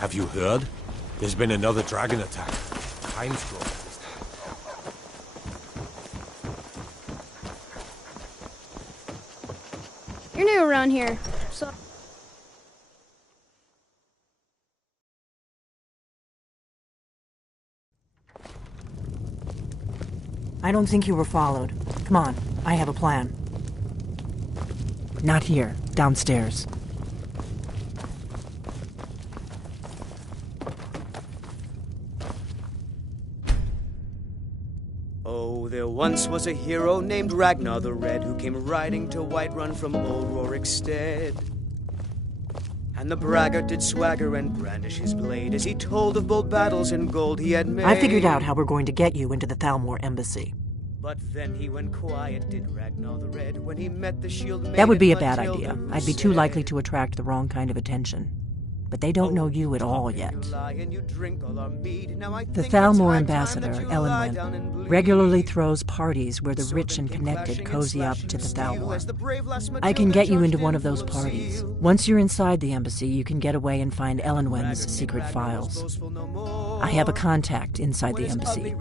Have you heard? There's been another dragon attack. Time scroll. You're new around here, so... I don't think you were followed. Come on, I have a plan. Not here, downstairs. Oh, there once was a hero named Ragnar the Red who came riding to Whiterun from old Rorikstead. And the braggart did swagger and brandish his blade as he told of bold battles and gold he had made. I figured out how we're going to get you into the Thalmor embassy. But then he went quiet, did Ragnar the Red, when he met the shield maiden. That would be a bad Matilda, idea. who I'd be too said, likely to attract the wrong kind of attention. But they don't know you at all yet. The Thalmor ambassador, Elenwen, regularly throws parties where the rich and connected cozy up to the Thalmor. I can get you into one of those parties. Once you're inside the embassy, you can get away and find Elenwen's secret files. I have a contact inside the embassy.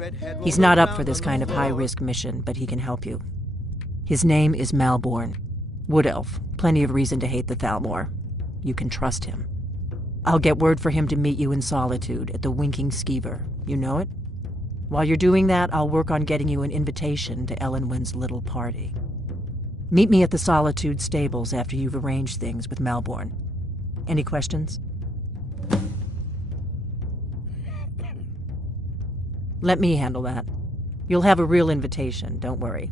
He's not up for this kind of high-risk mission, but he can help you. His name is Malborn. Wood Elf. Plenty of reason to hate the Thalmor. You can trust him. I'll get word for him to meet you in Solitude at the Winking Skeever. You know it? While you're doing that, I'll work on getting you an invitation to Elenwen's little party. Meet me at the Solitude stables after you've arranged things with Malborn. Any questions? Let me handle that. You'll have a real invitation, don't worry.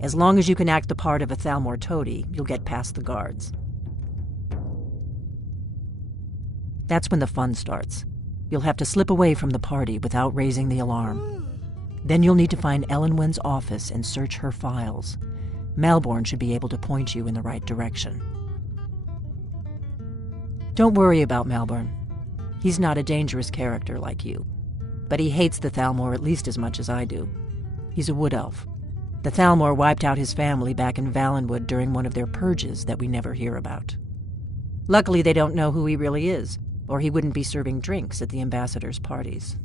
As long as you can act the part of a Thalmor toady, you'll get past the guards. That's when the fun starts. You'll have to slip away from the party without raising the alarm. Then you'll need to find Elenwen's office and search her files. Malborn should be able to point you in the right direction. Don't worry about Malborn. He's not a dangerous character like you. But he hates the Thalmor at least as much as I do. He's a wood elf. The Thalmor wiped out his family back in Valenwood during one of their purges that we never hear about. Luckily, they don't know who he really is, or he wouldn't be serving drinks at the ambassador's parties.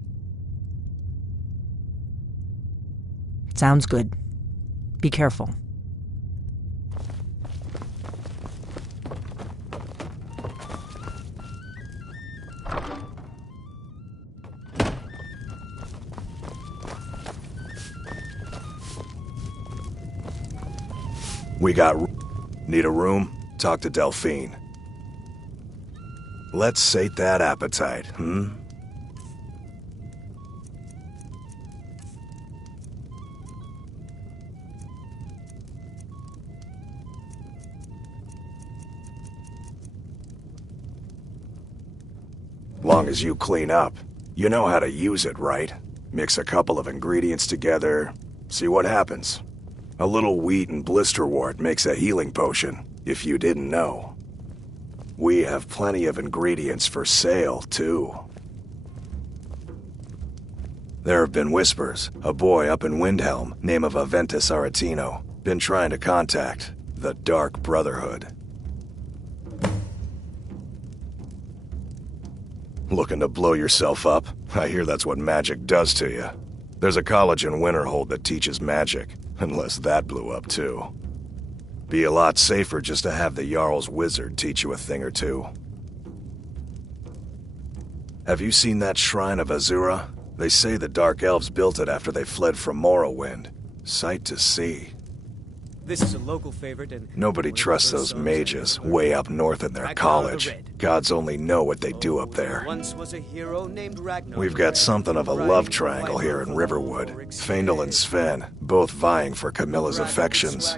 Sounds good. Be careful. We got... Need a room? Talk to Delphine. Let's sate that appetite, Long as you clean up. You know how to use it, right? Mix a couple of ingredients together, see what happens. A little wheat and blisterwort makes a healing potion, if you didn't know. We have plenty of ingredients for sale, too. There have been whispers. A boy up in Windhelm, name of Aventus Aretino, been trying to contact the Dark Brotherhood. Looking to blow yourself up? I hear that's what magic does to you. There's a college in Winterhold that teaches magic, unless that blew up too. Be a lot safer just to have the Jarl's wizard teach you a thing or two. Have you seen that shrine of Azura? They say the Dark Elves built it after they fled from Morrowind. Sight to see. This is a local favorite and... Nobody trusts those mages way up north in their college. Gods only know what they do up there. We've got something of a love triangle here in Riverwood. Faendal and Sven, both vying for Camilla's affections.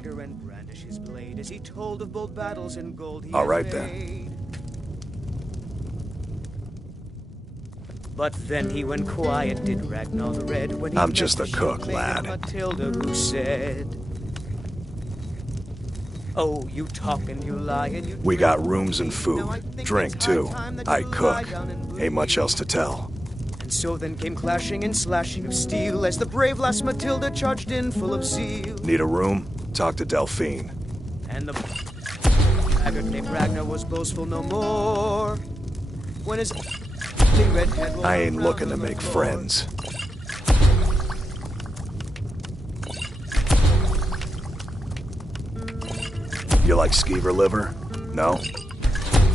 All right then. But then he went quiet, did Ragnar the Red, when he I'm just a cook, lad. Matilda, who said, "Oh, you talk and you lie and you..." We got rooms and food, drink too. I cook. Ain't much else to tell. And so then came clashing and slashing of steel as the brave lass Matilda charged in full of zeal. Need a room? Talk to Delphine. And the haggard named Ragnar was boastful no more. When his lovely redhead will I ain't run looking to around make the friends. You like skeever liver? No?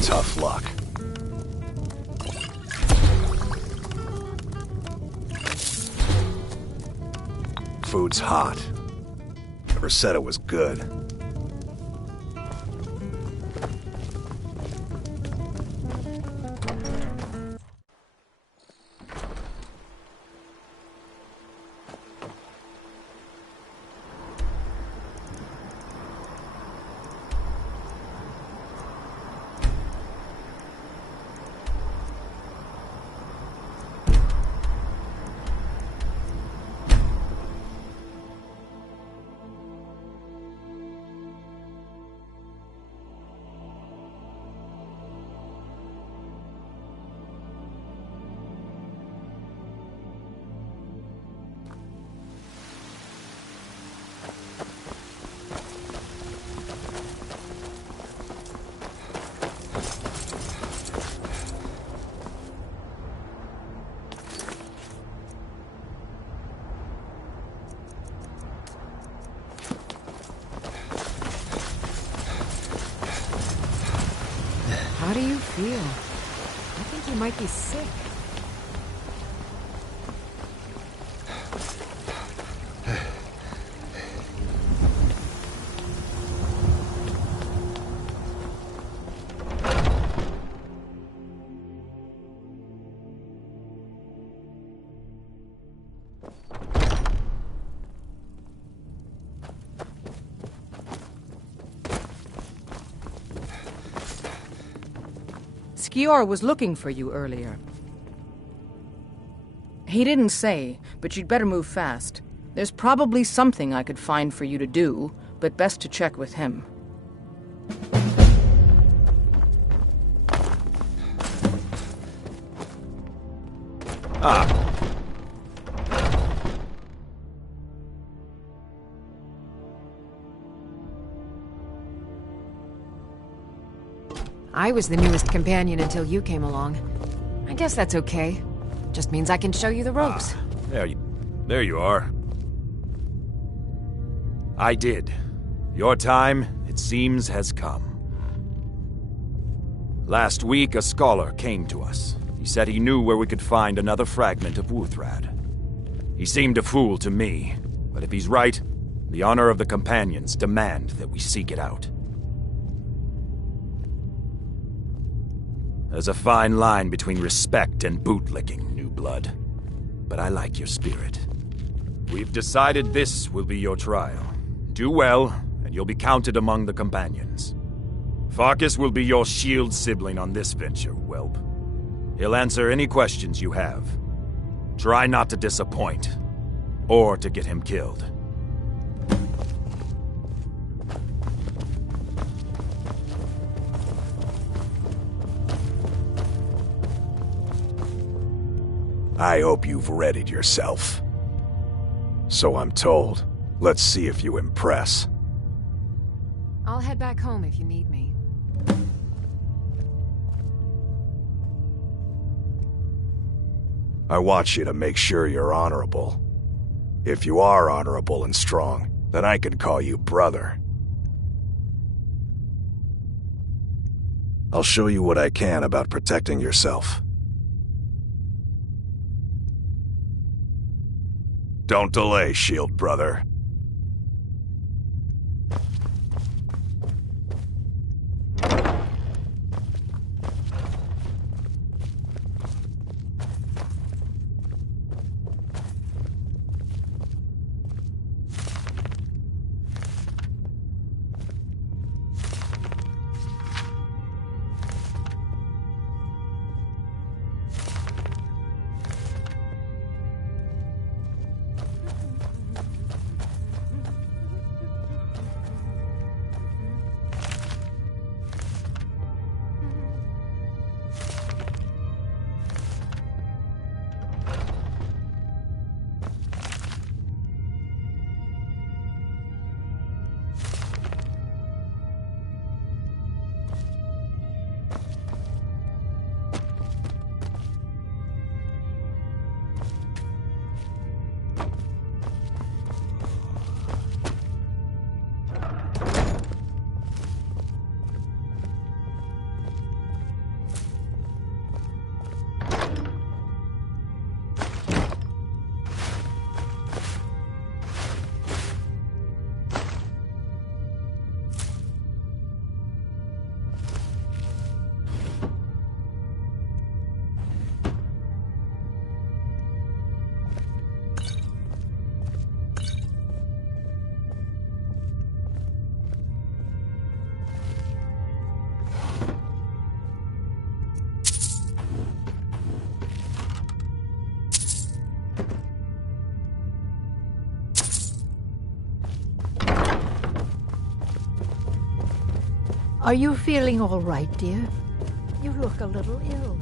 Tough luck. Food's hot. Never said it was good. How do you feel? I think you might be sick. Skior was looking for you earlier. He didn't say, but you'd better move fast. There's probably something I could find for you to do, but best to check with him. I was the newest companion until you came along. I guess that's okay. Just means I can show you the ropes. There you are. I did. Your time, it seems, has come. Last week, a scholar came to us. He said he knew where we could find another fragment of Wuthrad. He seemed a fool to me, but if he's right, the honor of the companions demand that we seek it out. There's a fine line between respect and bootlicking, new blood. But I like your spirit. We've decided this will be your trial. Do well, and you'll be counted among the companions. Farkas will be your shield sibling on this venture, whelp. He'll answer any questions you have. Try not to disappoint, or to get him killed. I hope you've readied yourself. So I'm told. Let's see if you impress. I'll head back home if you need me. I want you to make sure you're honorable. If you are honorable and strong, then I can call you brother. I'll show you what I can about protecting yourself. Don't delay, shield brother. Are you feeling all right, dear? You look a little ill.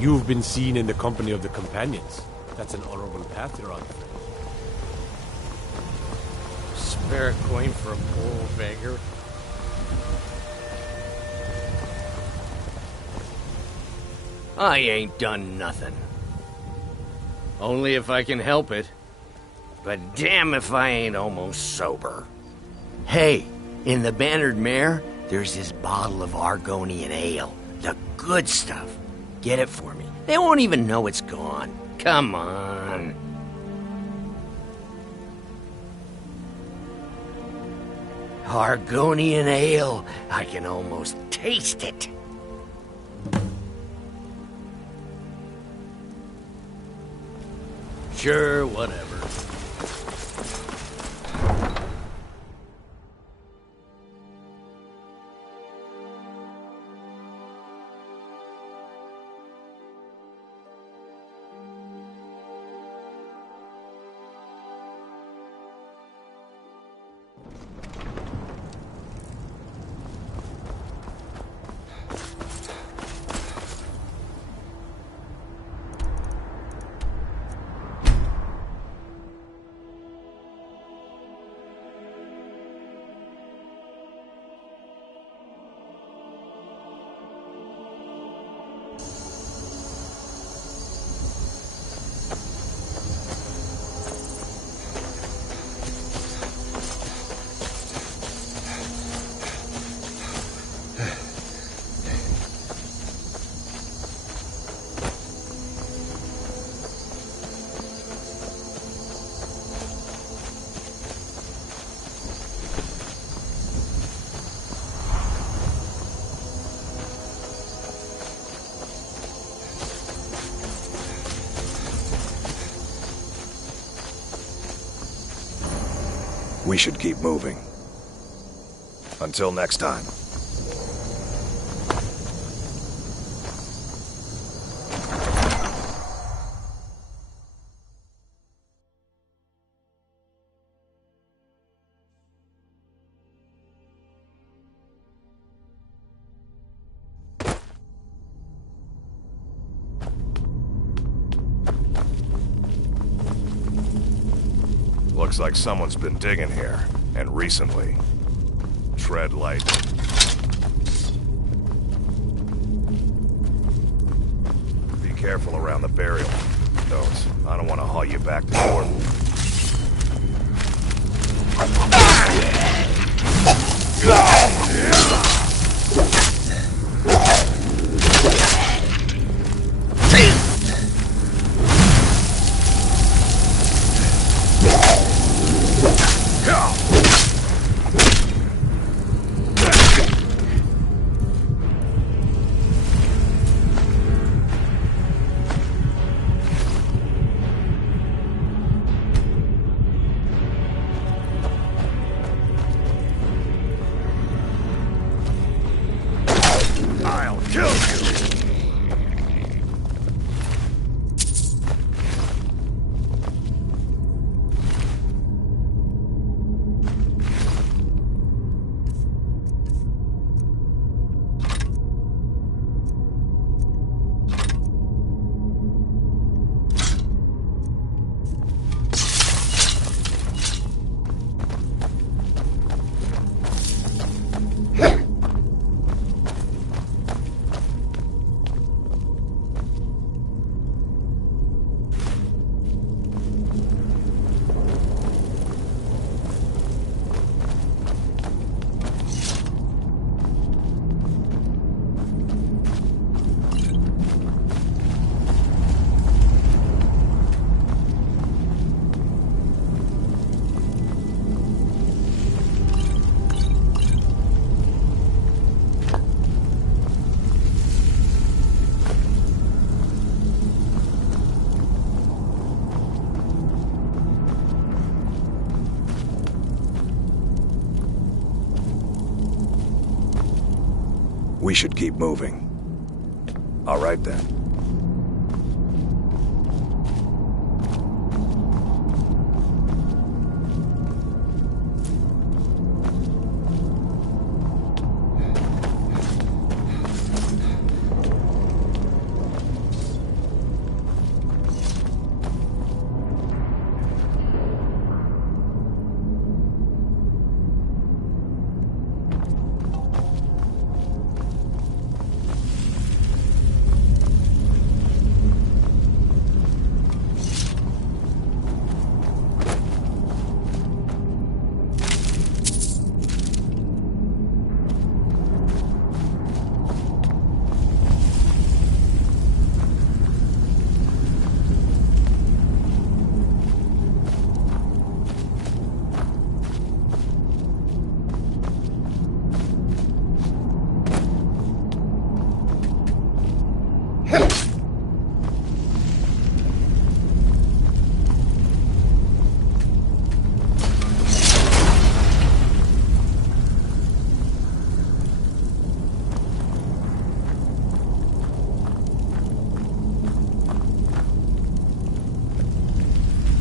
You've been seen in the company of the companions. That's an honorable path you're on. Spare a coin for a poor beggar. I ain't done nothing. Only if I can help it. But damn if I ain't almost sober. Hey, in the Bannered Mare, there's this bottle of Argonian ale. The good stuff. Get it for me. They won't even know it's gone. Come on. Argonian ale. I can almost taste it. Sure, whatever. We should keep moving. Until next time. Looks like someone's been digging here, and recently. Tread lightly. Be careful around the burial. I don't want to haul you back to Gordon. We should keep moving. All right then.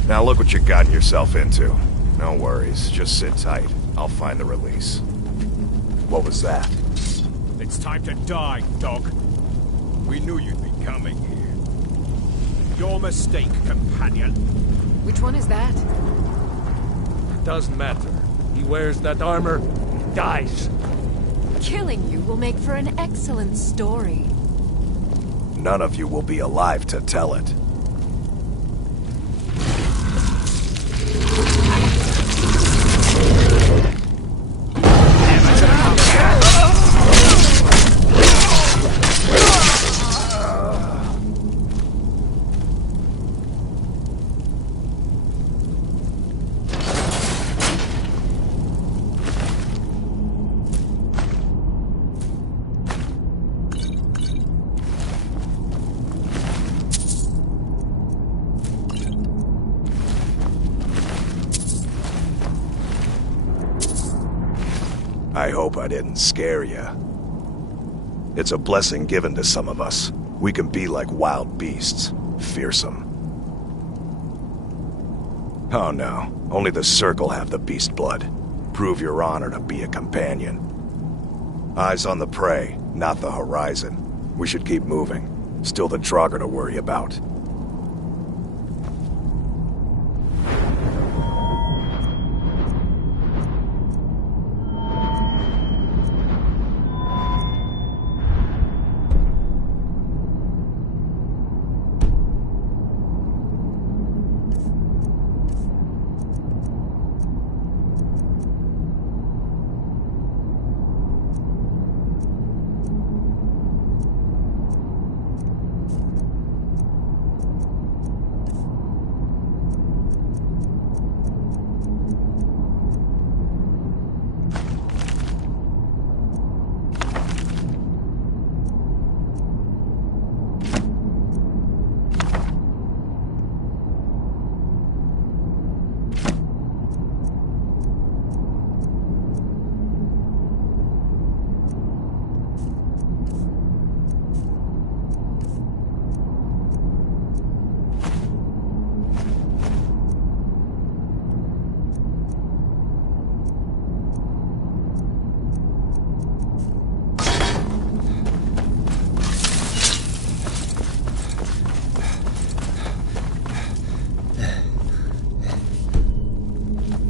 Now look what you've gotten yourself into. No worries, just sit tight. I'll find the release. What was that? It's time to die, dog. We knew you'd be coming here. Your mistake, companion. Which one is that? It doesn't matter. He wears that armor, he dies. Killing you will make for an excellent story. None of you will be alive to tell it. I hope I didn't scare you. It's a blessing given to some of us. We can be like wild beasts, fearsome. Oh no, only the Circle have the beast blood. Prove your honor to be a companion. Eyes on the prey, not the horizon. We should keep moving. Still the Draugr to worry about.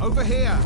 Over here!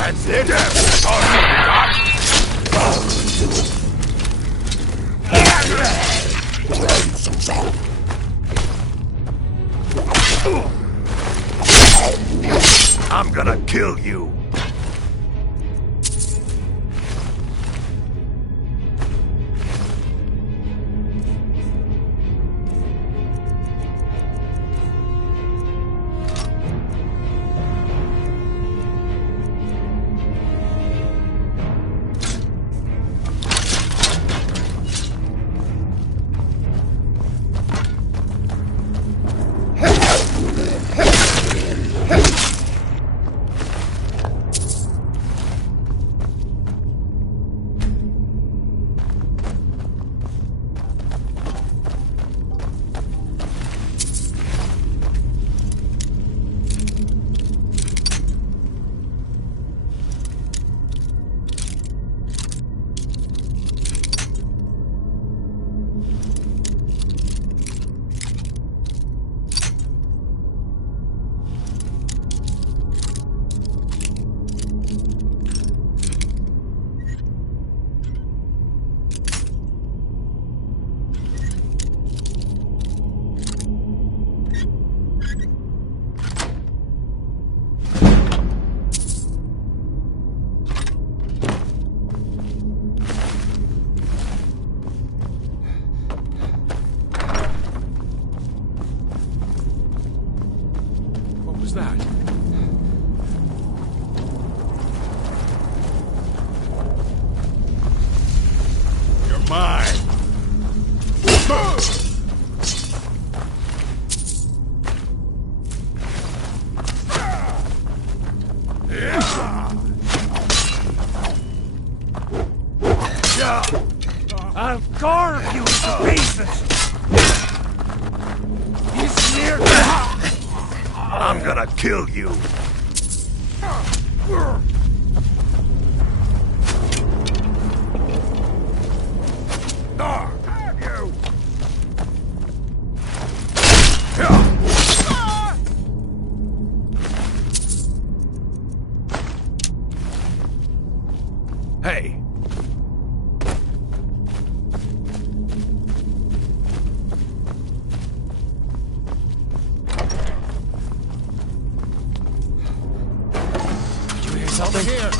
That's it? That's all you got? I'm gonna kill you. That? You're mine. I'll carve you into pieces. He's near. I'm gonna kill you. Have you? Hey. Something here.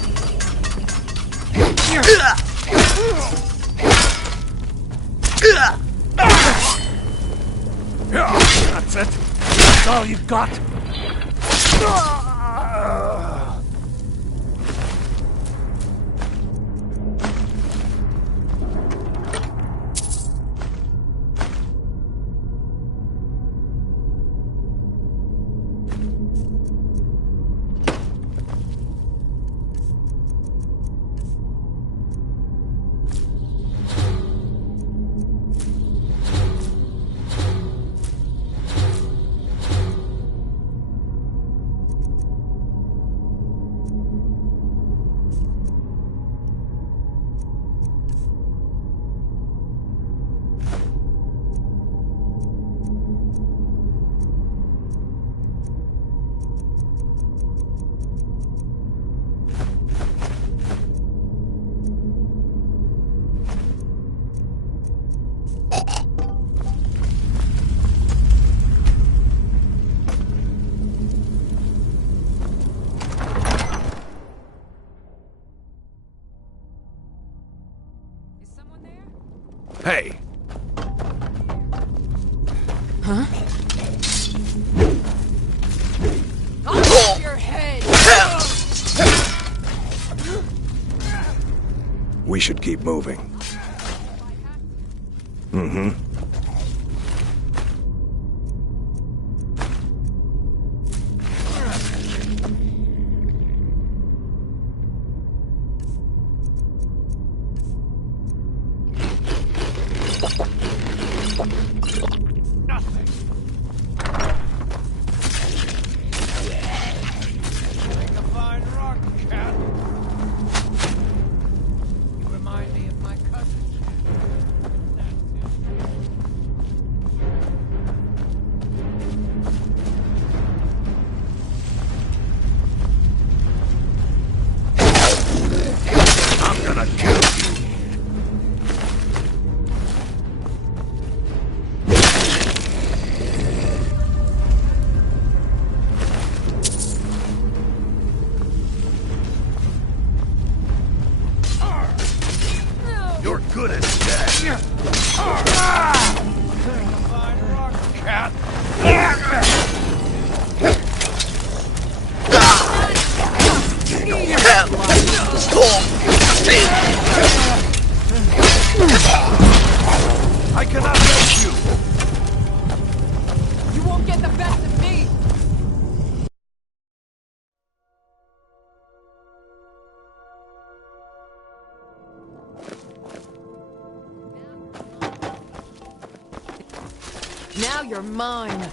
That's it. That's all you've got. Hey! Huh? Off your head! We should keep moving. Mm-hmm. I cannot let you! You won't get the best of me! Now you're mine!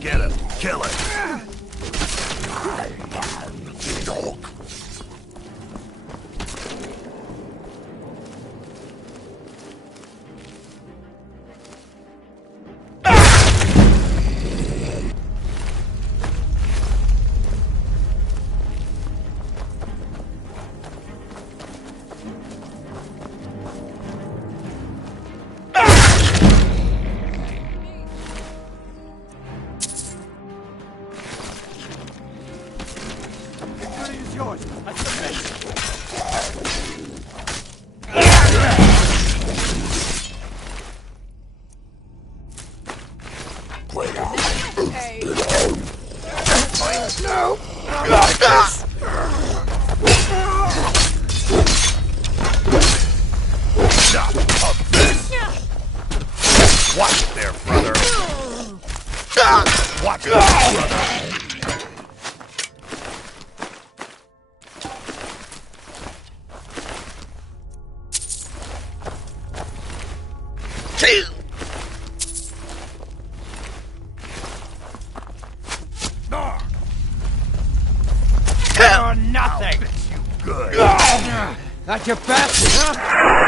Get him! Kill him! Watch it there, brother! Watch it, brother! You're nothing! You good. That's your best, huh?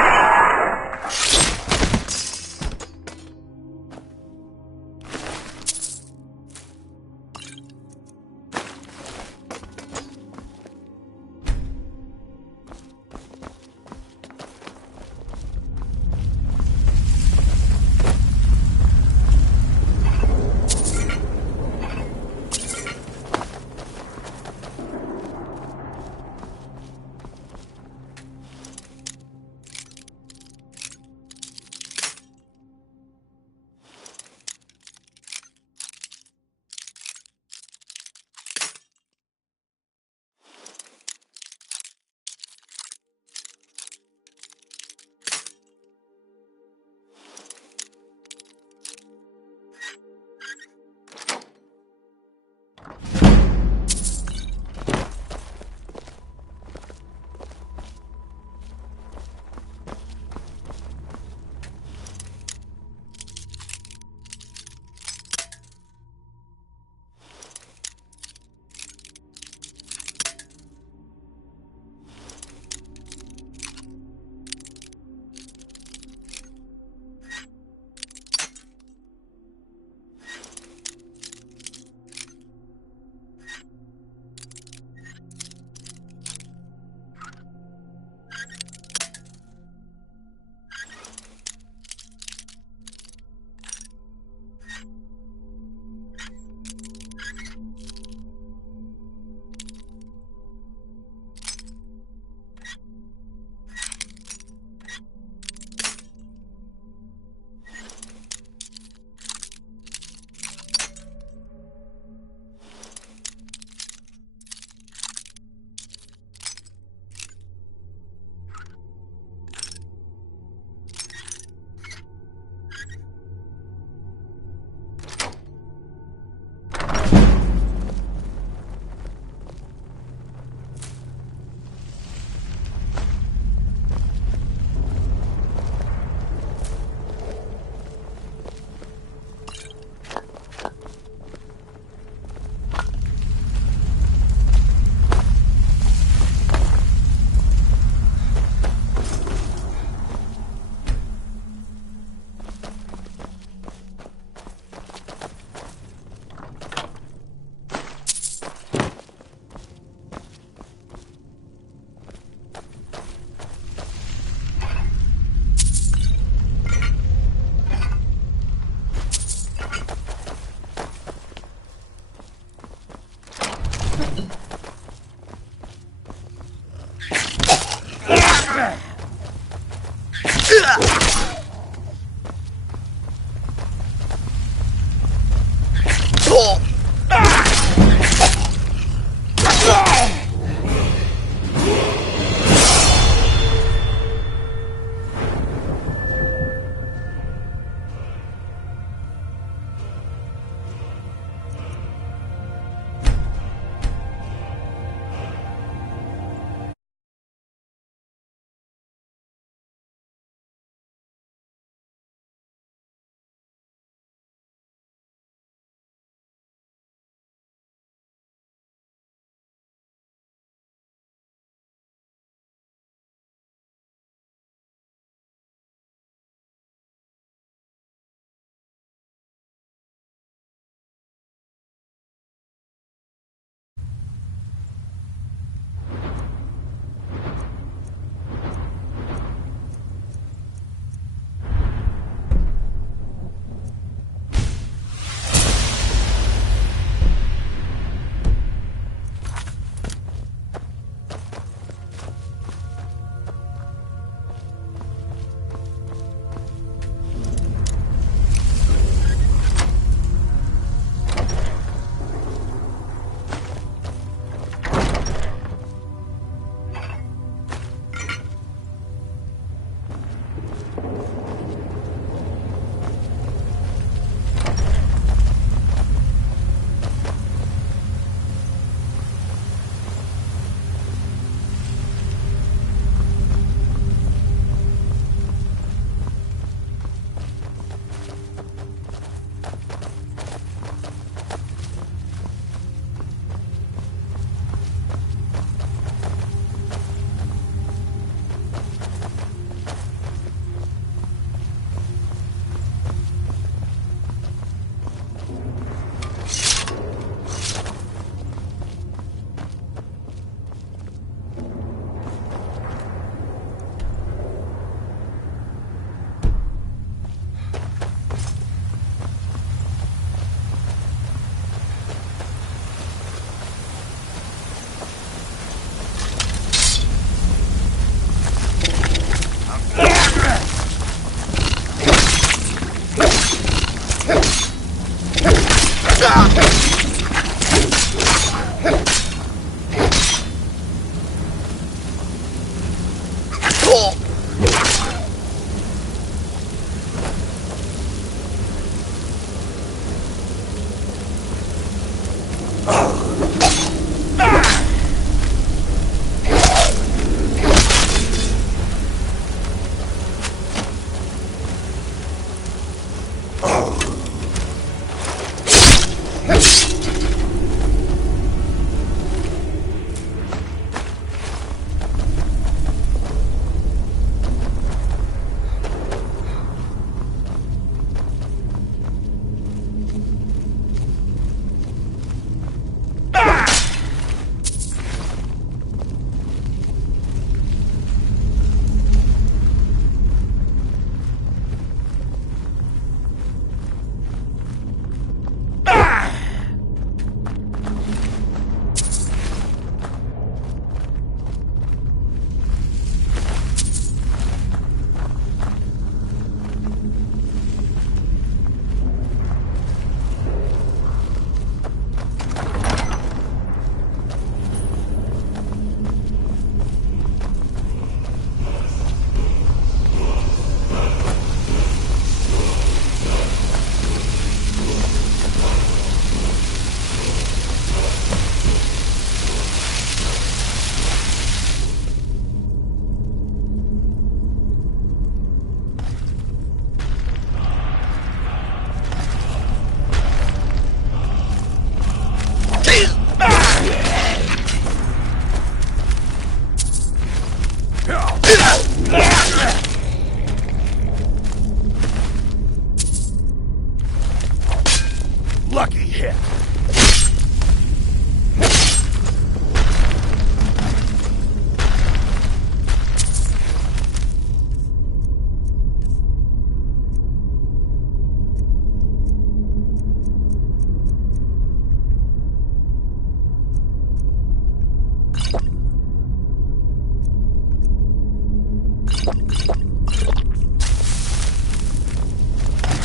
yet.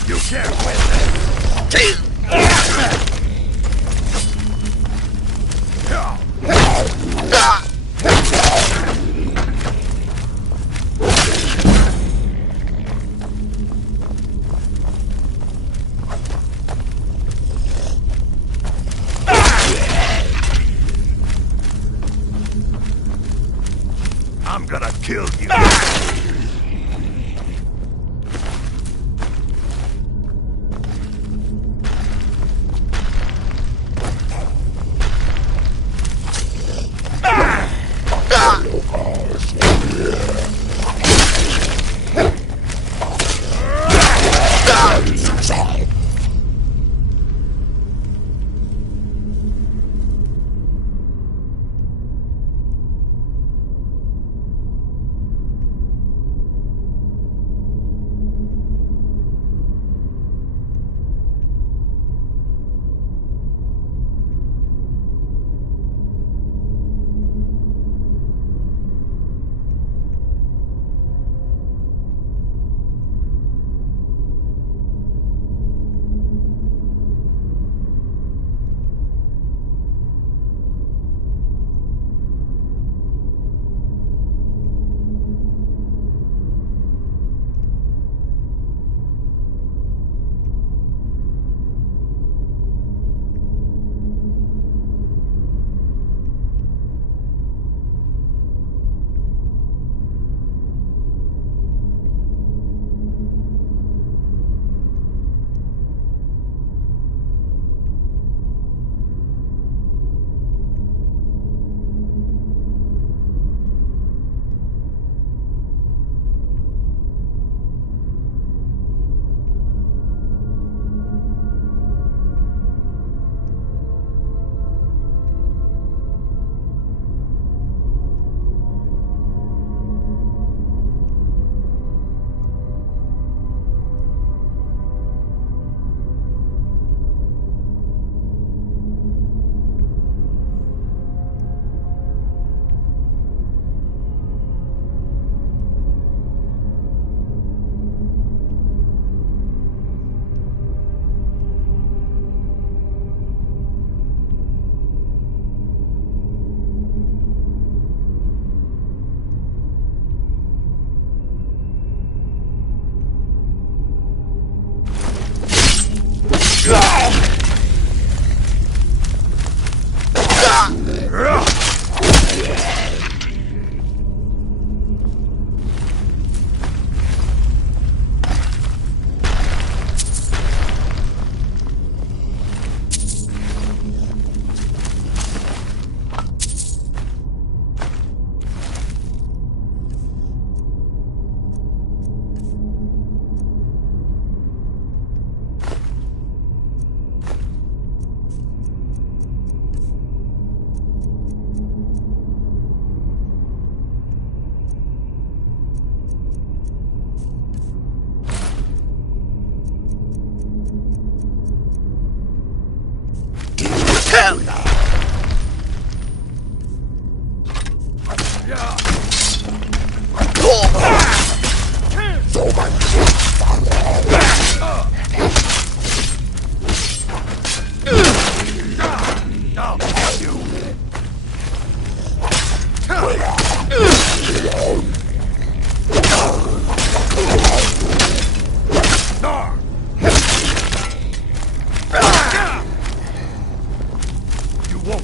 You can't win this! I'm gonna kill you!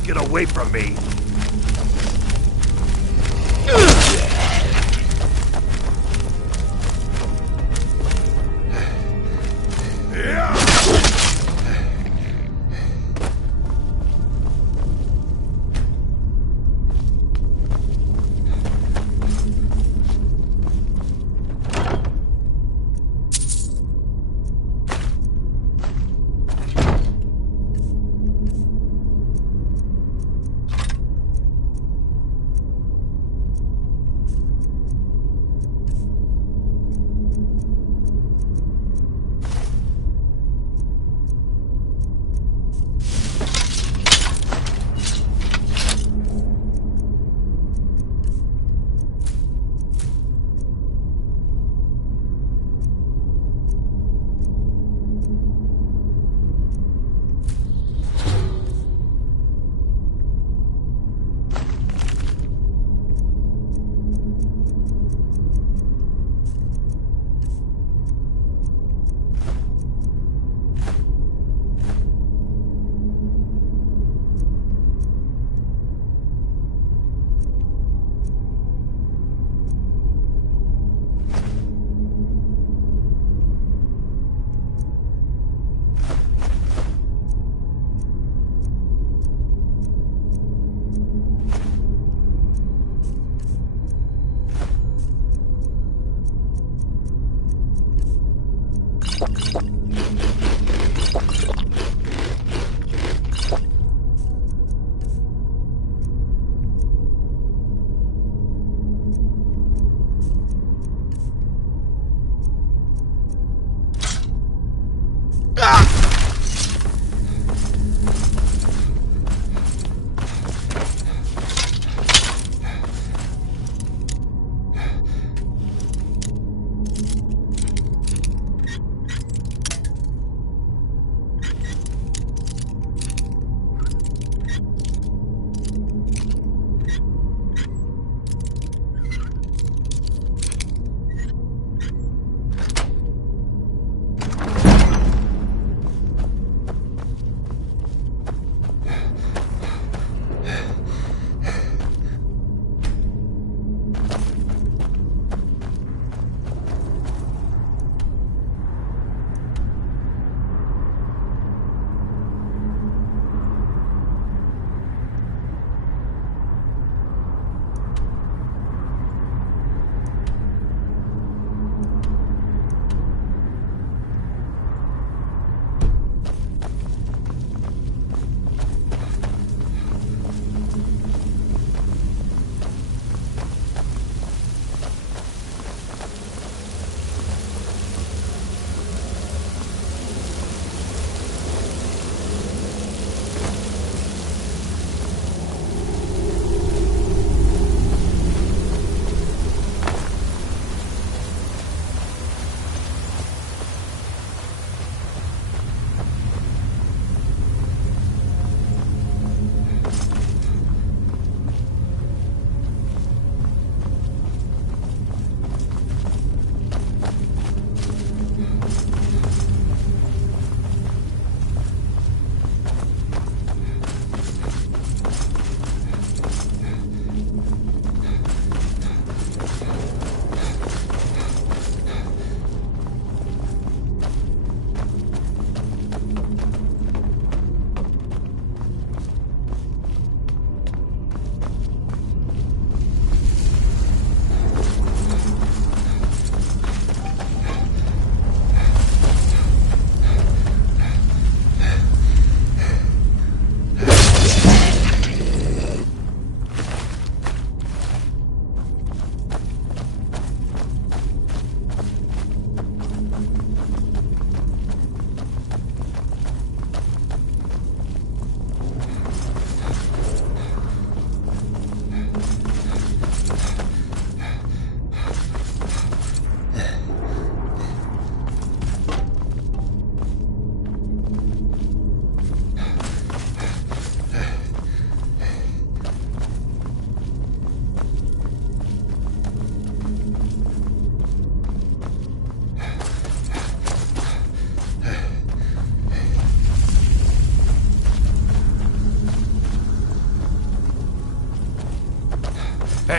Get away from me!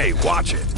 Hey, watch it.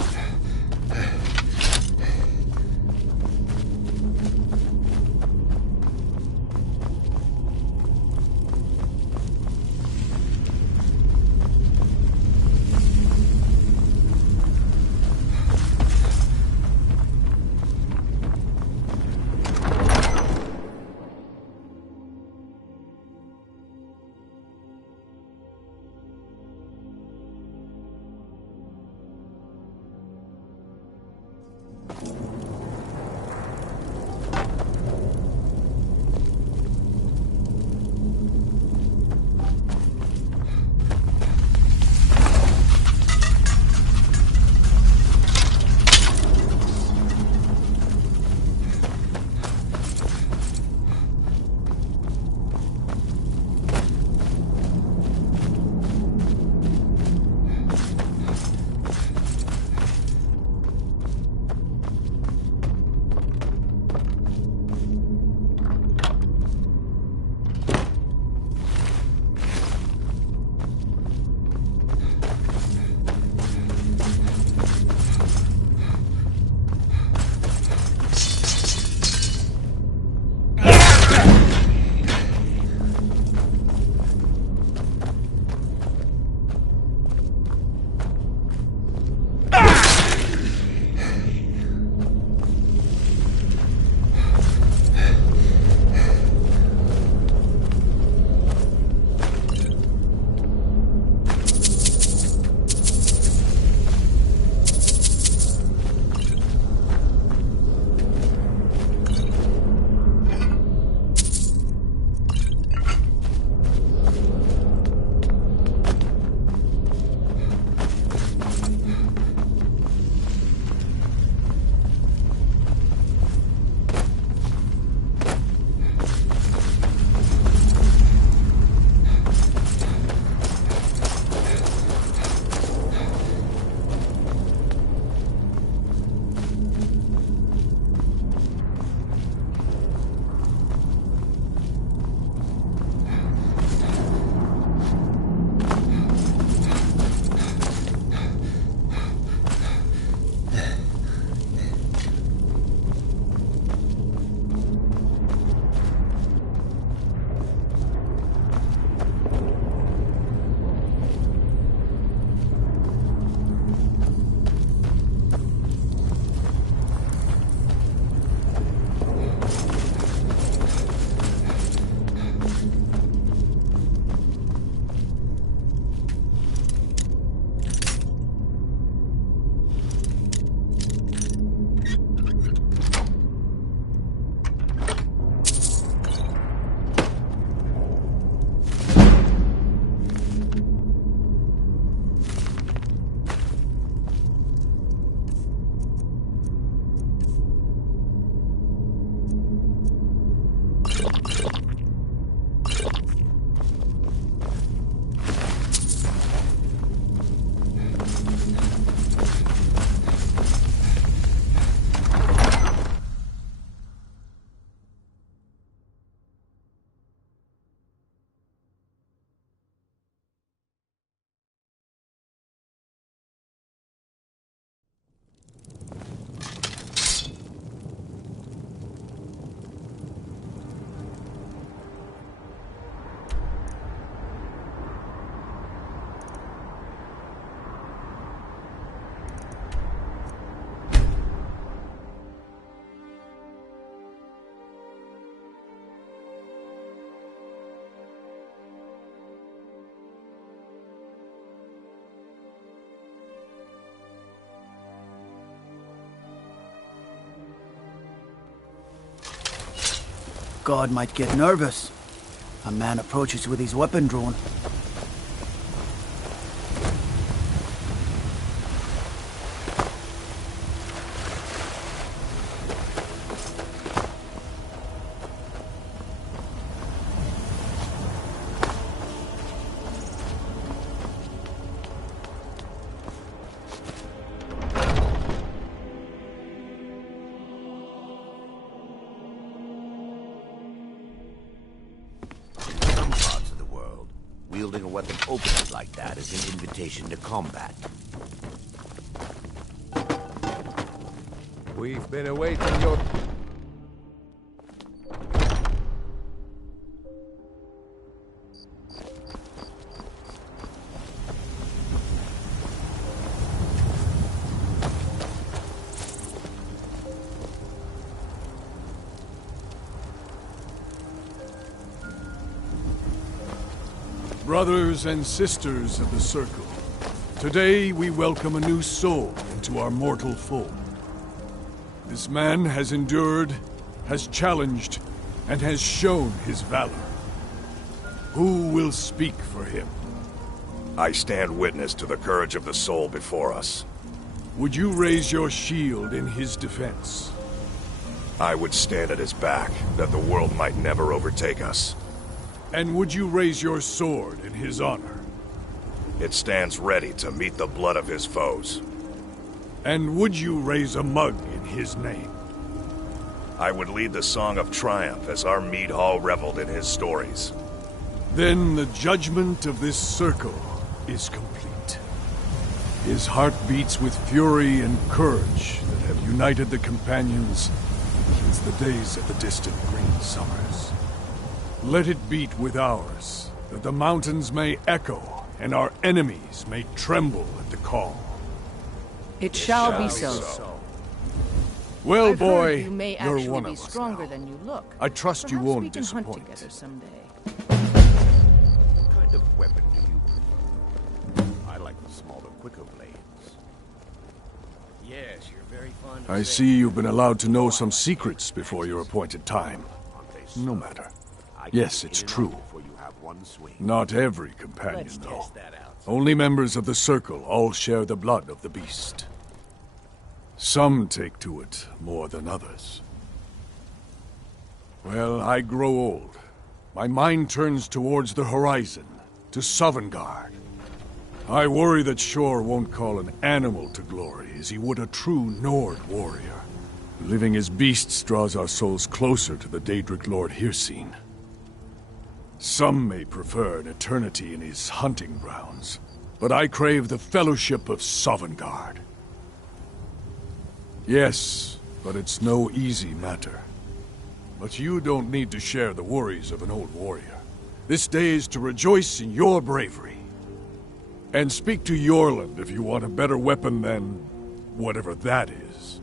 God might get nervous. A man approaches with his weapon drawn. Wielding a weapon openly like that is an invitation to combat. We've been awaiting your... Brothers and sisters of the Circle, today we welcome a new soul into our mortal fold. This man has endured, has challenged, and has shown his valor. Who will speak for him? I stand witness to the courage of the soul before us. Would you raise your shield in his defense? I would stand at his back, that the world might never overtake us. And would you raise your sword in his honor? It stands ready to meet the blood of his foes. And would you raise a mug in his name? I would lead the song of triumph as our mead hall reveled in his stories. Then the judgment of this circle is complete. His heart beats with fury and courage that have united the companions since the days of the distant Green Summers. Let it beat with ours, that the mountains may echo and our enemies may tremble at the call. It shall be so. Well, I've boy, heard you may you're actually one be of us stronger now. than you look. I trust you Perhaps won't we can hunt disappoint. together someday. What kind of weapon do you... I like the smaller, quicker blades. Yes, you're very fond of I see you've been allowed to know some secrets before your appointed time. No matter. Yes, it's true. Not every companion, though. Only members of the Circle all share the blood of the beast. Some take to it more than others. Well, I grow old. My mind turns towards the horizon, to Sovngarde. I worry that Shor won't call an animal to glory as he would a true Nord warrior. Living as beasts draws our souls closer to the Daedric Lord Hircine. Some may prefer an eternity in his hunting grounds, but I crave the fellowship of Sovngarde. Yes, but it's no easy matter. But you don't need to share the worries of an old warrior. This day is to rejoice in your bravery. And speak to Yorland if you want a better weapon than whatever that is.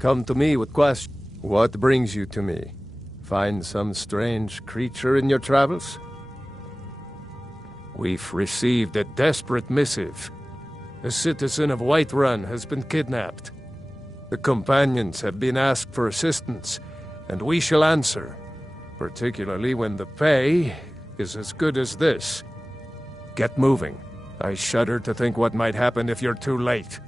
Come to me with questions. What brings you to me? Find some strange creature in your travels? We've received a desperate missive. A citizen of Whiterun has been kidnapped. The companions have been asked for assistance, and we shall answer, particularly when the pay is as good as this. Get moving. I shudder to think what might happen if you're too late.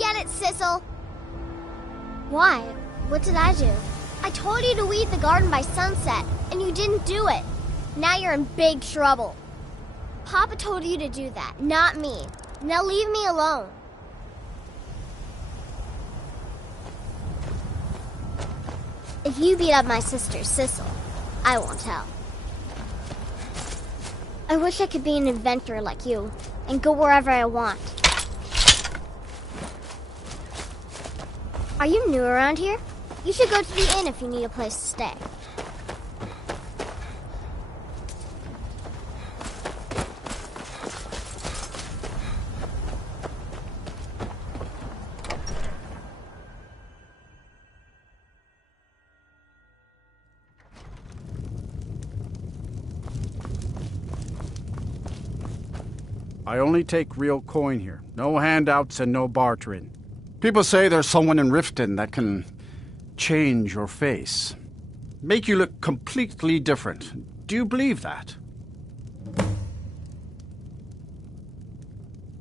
Forget it, Sissel. Why? What did I do? I told you to weed the garden by sunset, and you didn't do it. Now you're in big trouble. Papa told you to do that, not me. Now leave me alone. If you beat up my sister, Sissel, I won't tell. I wish I could be an adventurer like you, and go wherever I want. Are you new around here? You should go to the inn if you need a place to stay. I only take real coin here. No handouts and no bartering. People say there's someone in Riften that can change your face. Make you look completely different. Do you believe that?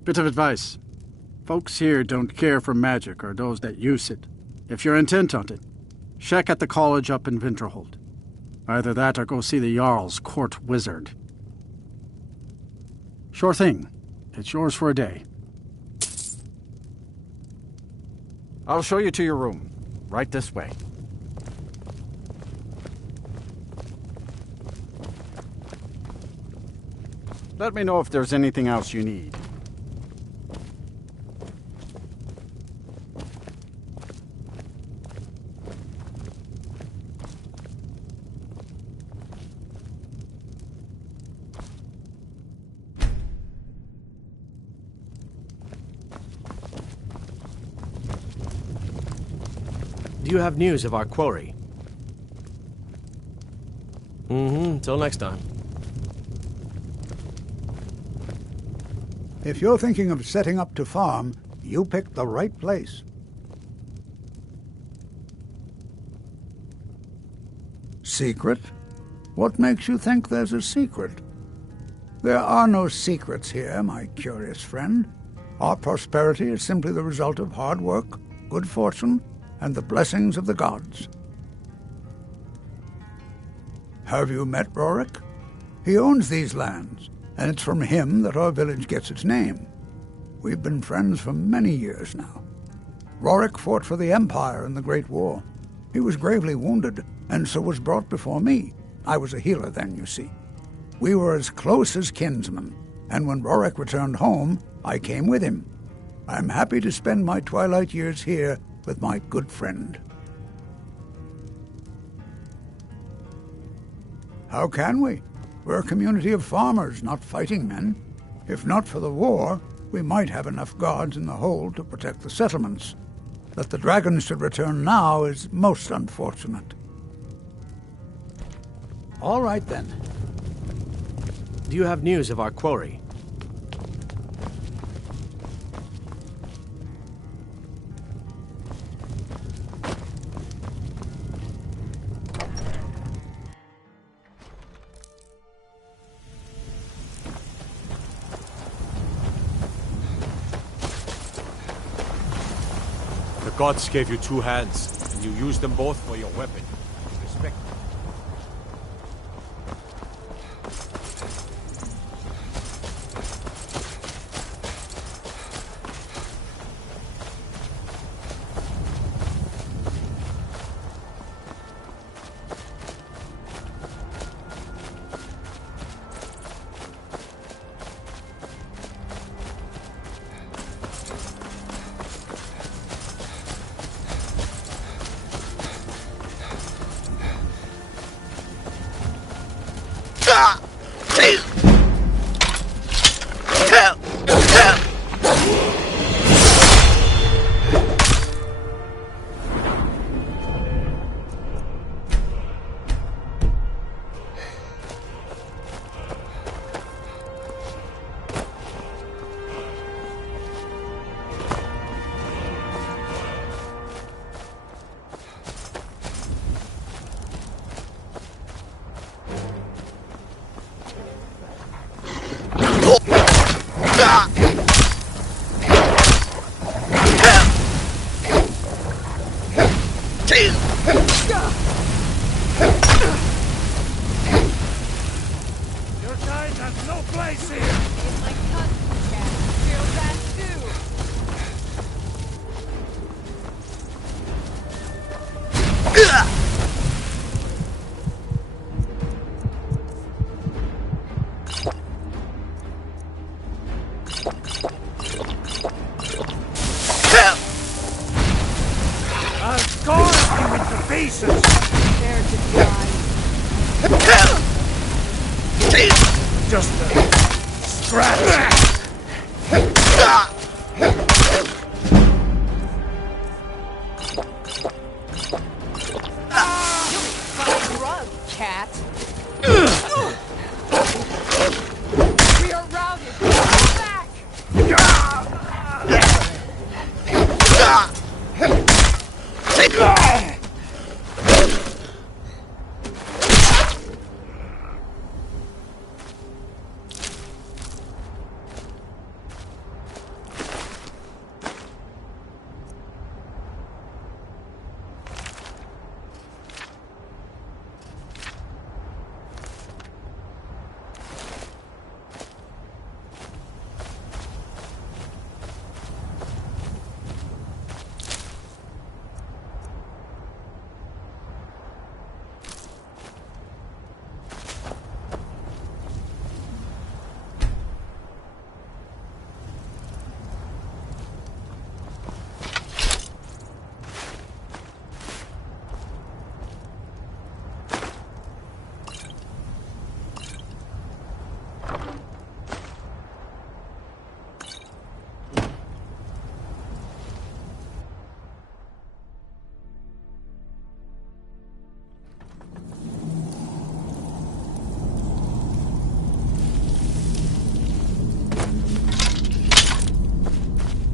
Bit of advice. Folks here don't care for magic or those that use it. If you're intent on it, check at the college up in Winterhold. Either that or go see the Jarl's court wizard. Sure thing. It's yours for a day. I'll show you to your room. Right this way. Let me know if there's anything else you need. Do you have news of our quarry? Till next time. If you're thinking of setting up to farm, you picked the right place. Secret? What makes you think there's a secret? There are no secrets here, my curious friend. Our prosperity is simply the result of hard work, good fortune, and the blessings of the gods. Have you met Rorik? He owns these lands, and it's from him that our village gets its name. We've been friends for many years now. Rorik fought for the Empire in the Great War. He was gravely wounded, and so was brought before me. I was a healer then, you see. We were as close as kinsmen, and when Rorik returned home, I came with him. I'm happy to spend my twilight years here with my good friend. How can we? We're a community of farmers, not fighting men. If not for the war, we might have enough guards in the hold to protect the settlements. That the dragons should return now is most unfortunate. All right, then. Do you have news of our quarry? The gods gave you two hands, and you used them both for your weapon. Respect. Your kind has no place here! It's my cousin, Cat. Feel that too. I'll scorch you into pieces! Prepare to die. Just a scratch! Run, Cat. We are routed. Go back.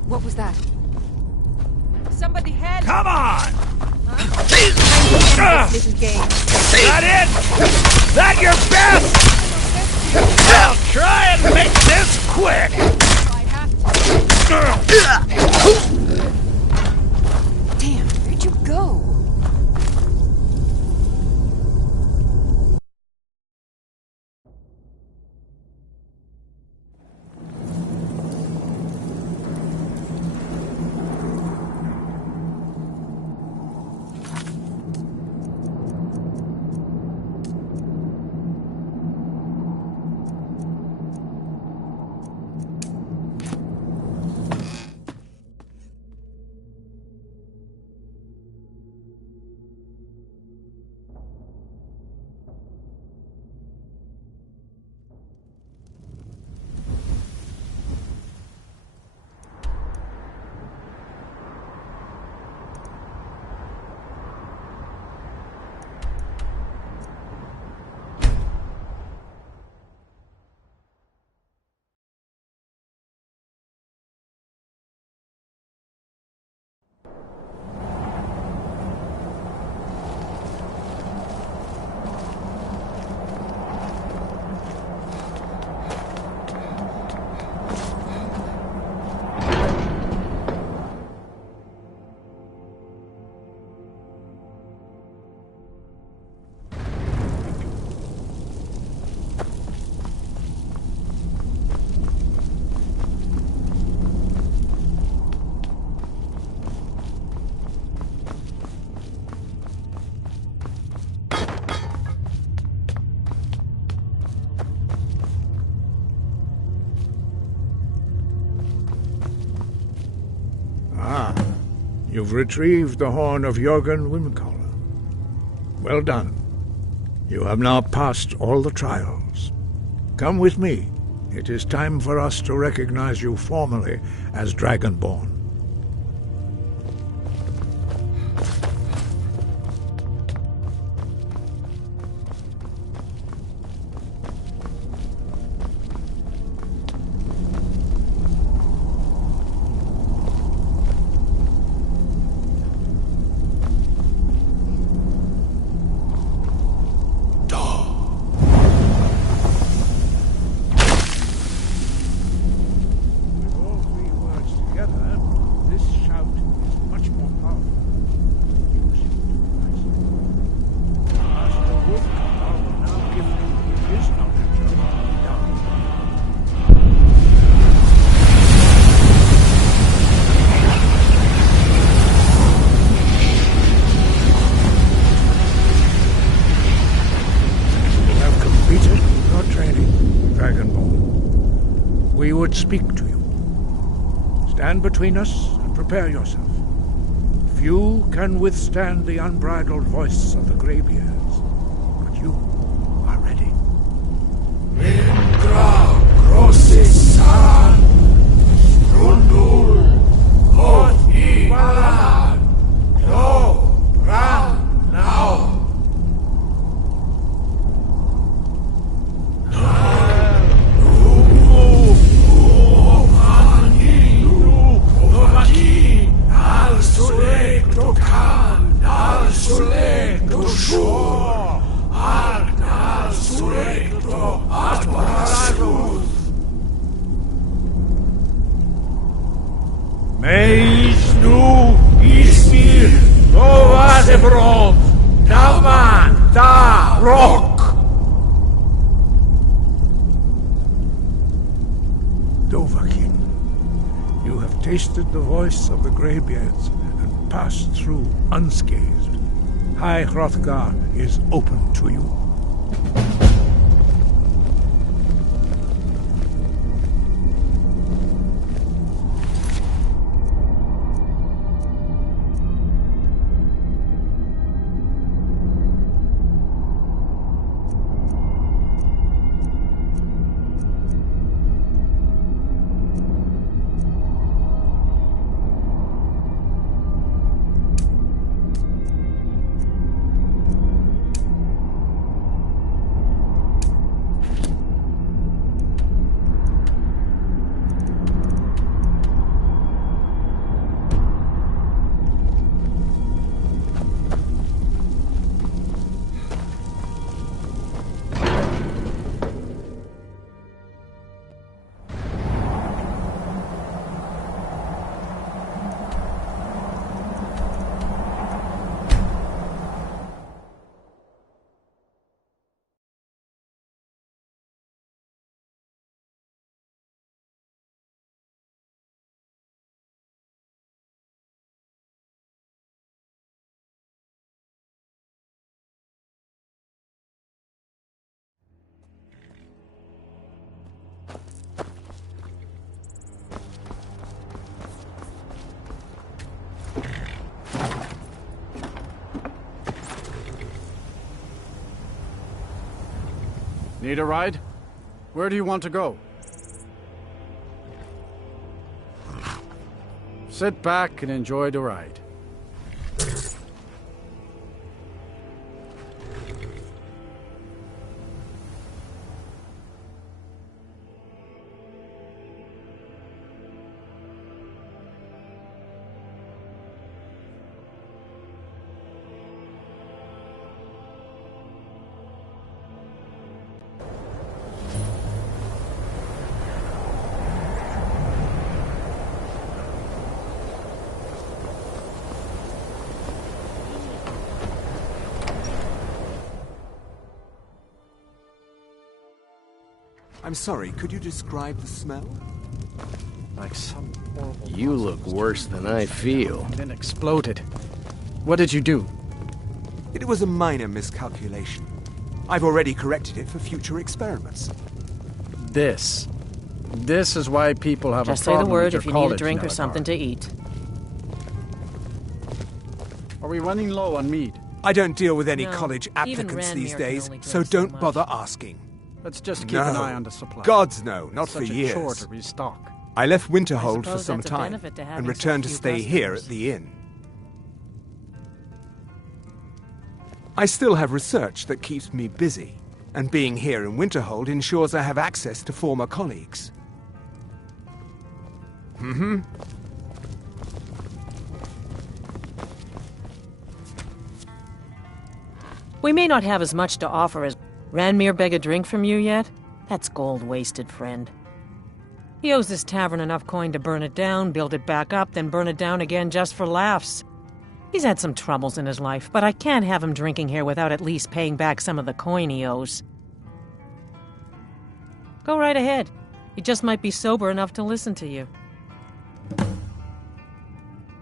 What was that? Somebody help! Come on! This game. That it? That your best? I'll try and make this quick! Damn, where'd you go? You've retrieved the horn of Jörgen Wimcaller. Well done. You have now passed all the trials. Come with me. It is time for us to recognize you formally as Dragonborn. Together, Dragonborn. We would speak to you. Stand between us and prepare yourself. Few can withstand the unbridled voice of the Greybeards, but you are ready. Indra Grossesan Rundul Hot Ibalan Do Ran Now Meisnu Ismir Novadebrod Daman Da Rock Dovahkiin, you have tasted the voice of the Greybeards and passed through unscathed. High Hrothgar is open to you. Need a ride? Where do you want to go? Sit back and enjoy the ride. I'm sorry, could you describe the smell? Like some horrible... You look worse than I feel. Then exploded. What did you do? It was a minor miscalculation. I've already corrected it for future experiments. This is why people have Just a problem say the word with your if you need a college, drink or Nelagar. something to eat. Are we running low on mead? I don't deal with any No, college even applicants these Ranmir can days, only so drink so don't much. bother asking. Let's just keep an eye on the supply. Gods no, not Such for a years. chore to restock. I left Winterhold for suppose some that's a time benefit to and having so returned to few stay here customers. at the inn. I still have research that keeps me busy, and being here in Winterhold ensures I have access to former colleagues. Mm-hmm. We may not have as much to offer as... Ranmir beg a drink from you yet? That's gold wasted, friend. He owes this tavern enough coin to burn it down, build it back up, then burn it down again just for laughs. He's had some troubles in his life, but I can't have him drinking here without at least paying back some of the coin he owes. Go right ahead. He just might be sober enough to listen to you.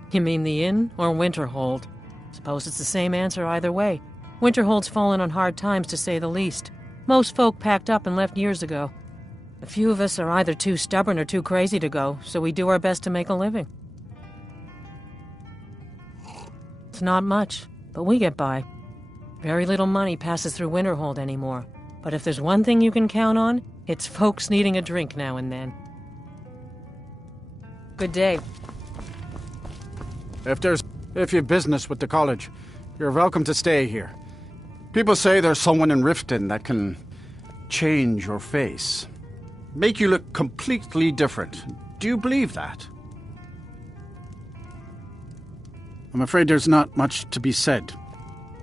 You mean the inn or Winterhold? Suppose it's the same answer either way. Winterhold's fallen on hard times, to say the least. Most folk packed up and left years ago. A few of us are either too stubborn or too crazy to go, so we do our best to make a living. It's not much, but we get by. Very little money passes through Winterhold anymore, but if there's one thing you can count on, it's folks needing a drink now and then. Good day. If you've business with the college, you're welcome to stay here. People say there's someone in Riften that can change your face. Make you look completely different. Do you believe that? I'm afraid there's not much to be said.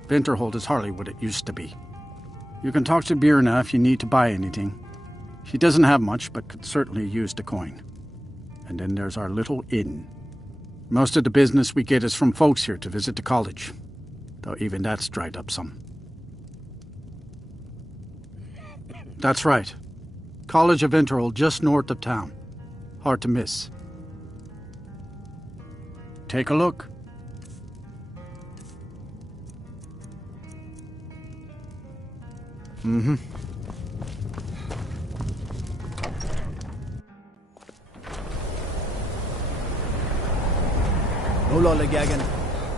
Winterhold is hardly what it used to be. You can talk to Birna if you need to buy anything. She doesn't have much, but could certainly use the coin. And then there's our little inn. Most of the business we get is from folks here to visit the college, though even that's dried up some. That's right. College of Winterhold, just north of town. Hard to miss. Take a look. Mm-hmm. Hola, Legagan.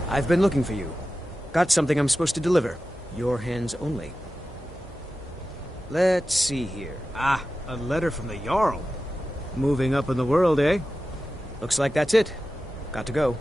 I've been looking for you. Got something I'm supposed to deliver. Your hands only. Let's see here. Ah, a letter from the Jarl. Moving up in the world, eh? Looks like that's it. Got to go.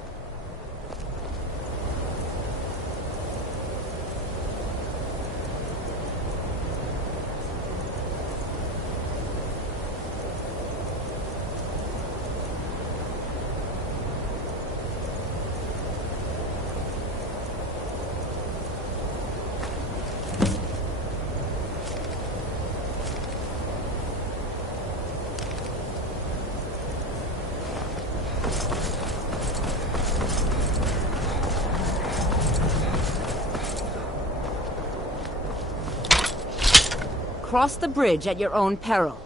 Cross the bridge at your own peril.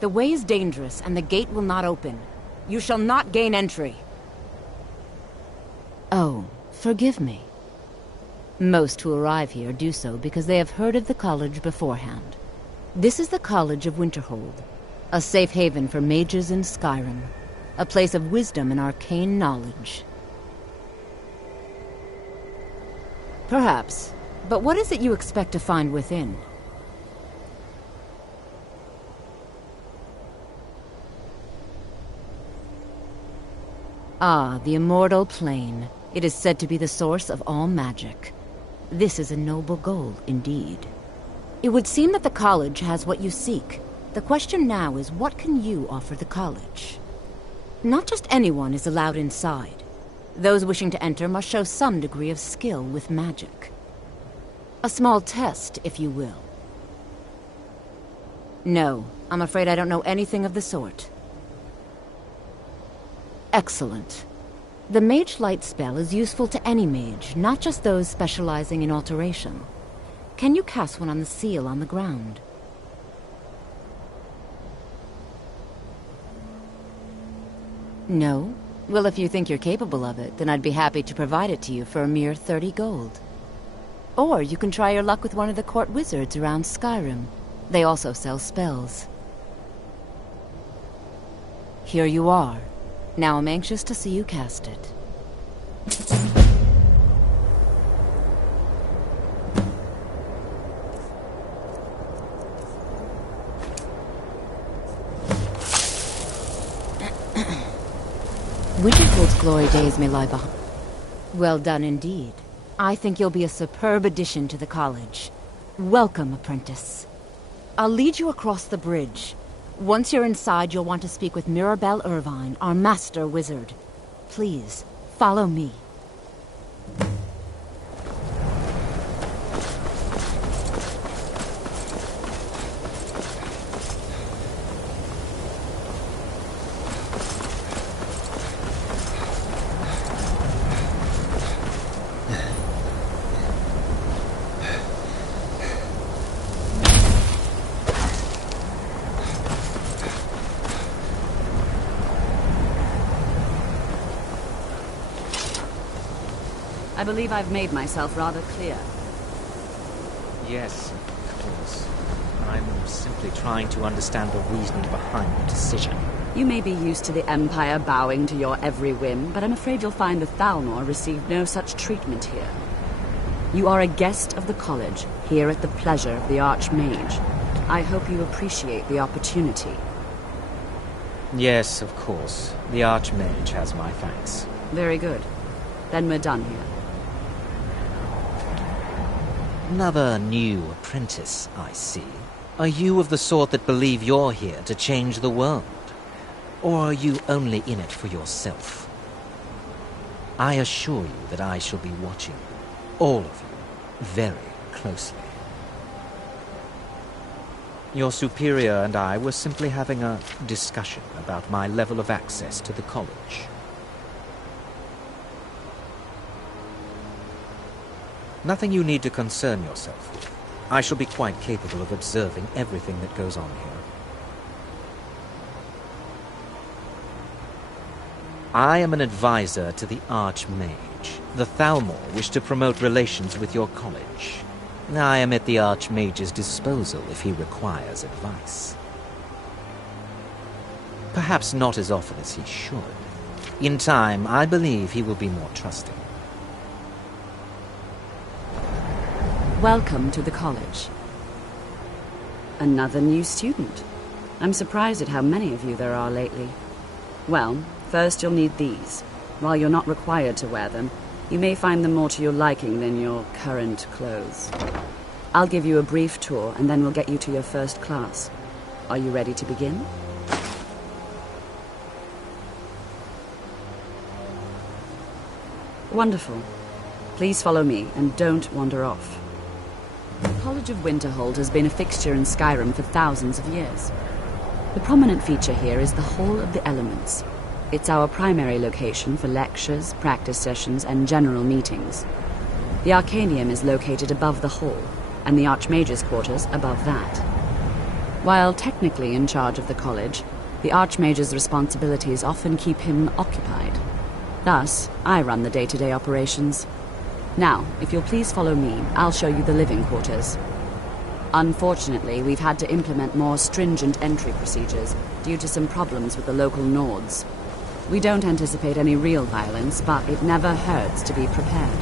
The way is dangerous, and the gate will not open. You shall not gain entry. Oh, forgive me. Most who arrive here do so because they have heard of the college beforehand. This is the College of Winterhold, a safe haven for mages in Skyrim, a place of wisdom and arcane knowledge. Perhaps, but what is it you expect to find within? Ah, the immortal plane. It is said to be the source of all magic. This is a noble goal, indeed. It would seem that the college has what you seek. The question now is, what can you offer the college? Not just anyone is allowed inside. Those wishing to enter must show some degree of skill with magic. A small test, if you will. No, I'm afraid I don't know anything of the sort. Excellent. The Mage Light spell is useful to any mage, not just those specializing in alteration. Can you cast one on the seal on the ground? No? Well, if you think you're capable of it, then I'd be happy to provide it to you for a mere 30 gold. Or you can try your luck with one of the court wizards around Skyrim. They also sell spells. Here you are. Now I'm anxious to see you cast it. Winterhold's glory days may lie behind. Well done indeed. I think you'll be a superb addition to the college. Welcome, apprentice. I'll lead you across the bridge. Once you're inside, you'll want to speak with Mirabelle Irvine, our master wizard. Please, follow me. I believe I've made myself rather clear. Yes, of course. I'm was simply trying to understand the reasoning behind the decision. You may be used to the Empire bowing to your every whim, but I'm afraid you'll find the Thalmor received no such treatment here. You are a guest of the college, here at the pleasure of the Archmage. I hope you appreciate the opportunity. Yes, of course. The Archmage has my thanks. Very good. Then we're done here. Another new apprentice, I see. Are you of the sort that believe you're here to change the world? Or are you only in it for yourself? I assure you that I shall be watching you, all of you, very closely. Your superior and I were simply having a discussion about my level of access to the college. Nothing you need to concern yourself with. I shall be quite capable of observing everything that goes on here. I am an advisor to the Archmage. The Thalmor wish to promote relations with your college. I am at the Archmage's disposal if he requires advice. Perhaps not as often as he should. In time, I believe he will be more trusting. Welcome to the college. Another new student. I'm surprised at how many of you there are lately. Well, first you'll need these. While you're not required to wear them, you may find them more to your liking than your current clothes. I'll give you a brief tour, and then we'll get you to your first class. Are you ready to begin? Wonderful. Please follow me, and don't wander off. The College of Winterhold has been a fixture in Skyrim for thousands of years. The prominent feature here is the Hall of the Elements. It's our primary location for lectures, practice sessions, and general meetings. The Arcanium is located above the hall, and the Archmage's quarters above that. While technically in charge of the college, the Archmage's responsibilities often keep him occupied. Thus, I run the day-to-day operations. Now, if you'll please follow me, I'll show you the living quarters. Unfortunately, we've had to implement more stringent entry procedures due to some problems with the local Nords. We don't anticipate any real violence, but it never hurts to be prepared.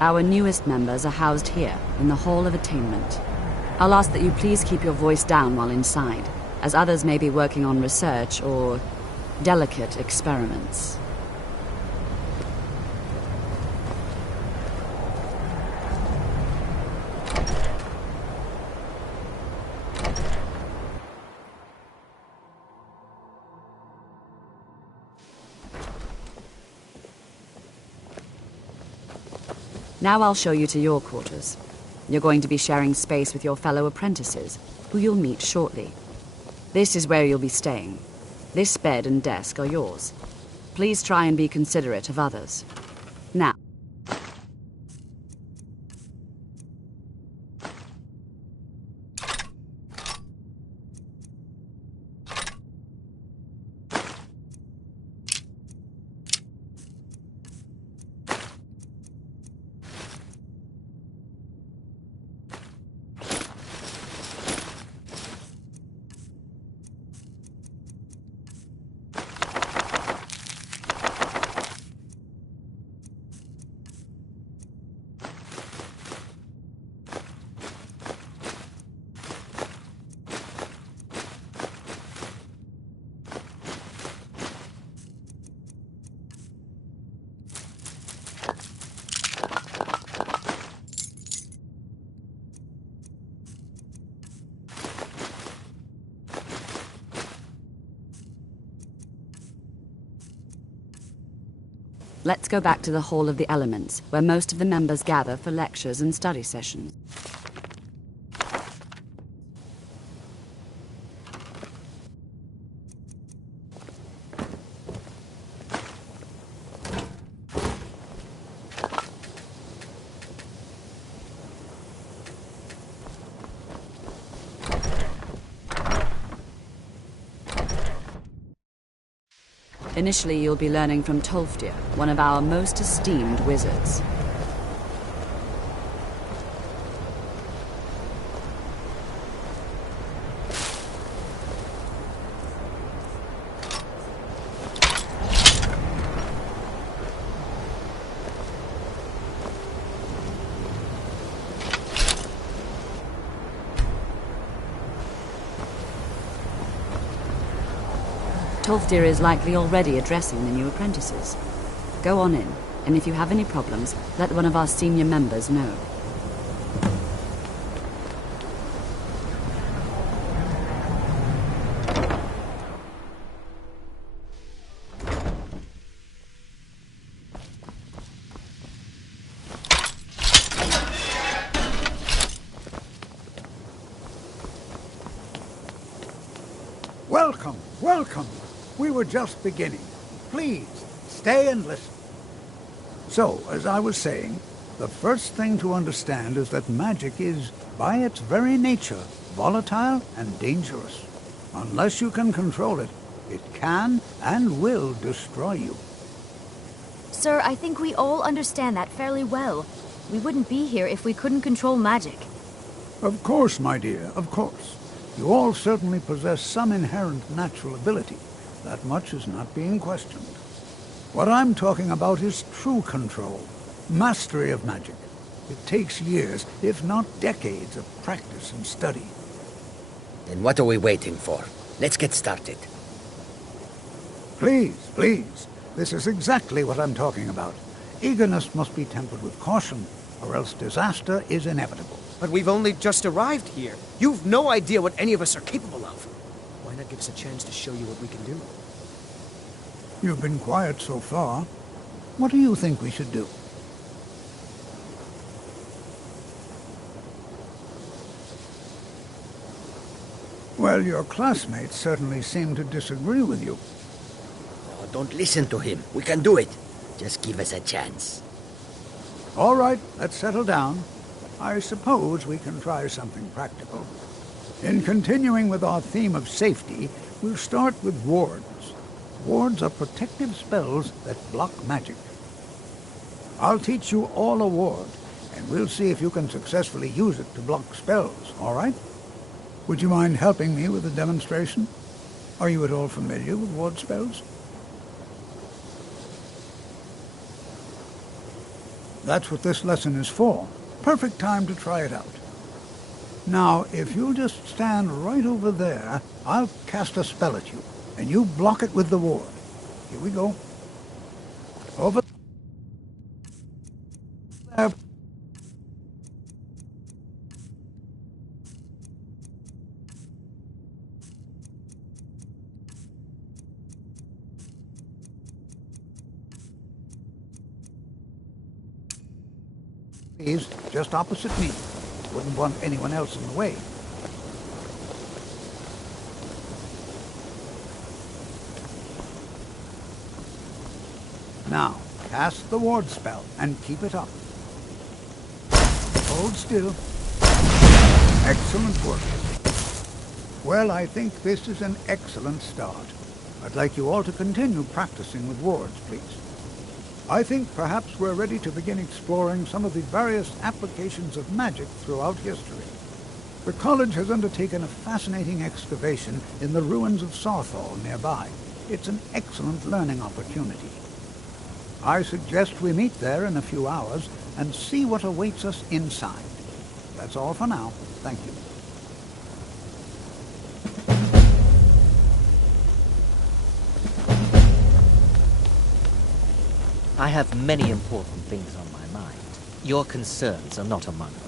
Our newest members are housed here, in the Hall of Attainment. I'll ask that you please keep your voice down while inside, as others may be working on research or delicate experiments. Now I'll show you to your quarters. You're going to be sharing space with your fellow apprentices, who you'll meet shortly. This is where you'll be staying. This bed and desk are yours. Please try and be considerate of others. Now, Let's go back to the Hall of the Elements, where most of the members gather for lectures and study sessions. Initially, you'll be learning from Tolfdir, one of our most esteemed wizards. Tolfdir is likely already addressing the new apprentices. Go on in, and if you have any problems, let one of our senior members know. Welcome, welcome. We were just beginning. Please, stay and listen. So, as I was saying, the first thing to understand is that magic is, by its very nature, volatile and dangerous. Unless you can control it, it can and will destroy you. Sir, I think we all understand that fairly well. We wouldn't be here if we couldn't control magic. Of course, my dear, of course. You all certainly possess some inherent natural ability. That much is not being questioned. What I'm talking about is true control, mastery of magic. It takes years, if not decades, of practice and study. Then what are we waiting for? Let's get started. Please, please. This is exactly what I'm talking about. Eagerness must be tempered with caution, or else disaster is inevitable. But we've only just arrived here. You've no idea what any of us are capable of. Why not give us a chance to show you what we can do? You've been quiet so far. What do you think we should do? Well, your classmates certainly seem to disagree with you. Oh, don't listen to him. We can do it. Just give us a chance. All right, let's settle down. I suppose we can try something practical. In continuing with our theme of safety, we'll start with wards. Wards are protective spells that block magic. I'll teach you all a ward, and we'll see if you can successfully use it to block spells, all right? Would you mind helping me with the demonstration? Are you at all familiar with ward spells? That's what this lesson is for. Perfect time to try it out. Now, if you'll just stand right over there, I'll cast a spell at you, and you block it with the ward. Here we go. Over there. Please, just opposite me. Wouldn't want anyone else in the way. Now, cast the ward spell and keep it up. Hold still. Excellent work. Well, I think this is an excellent start. I'd like you all to continue practicing with wards, please. I think perhaps we're ready to begin exploring some of the various applications of magic throughout history. The college has undertaken a fascinating excavation in the ruins of Sarthal nearby. It's an excellent learning opportunity. I suggest we meet there in a few hours and see what awaits us inside. That's all for now. Thank you. I have many important things on my mind. Your concerns are not among them.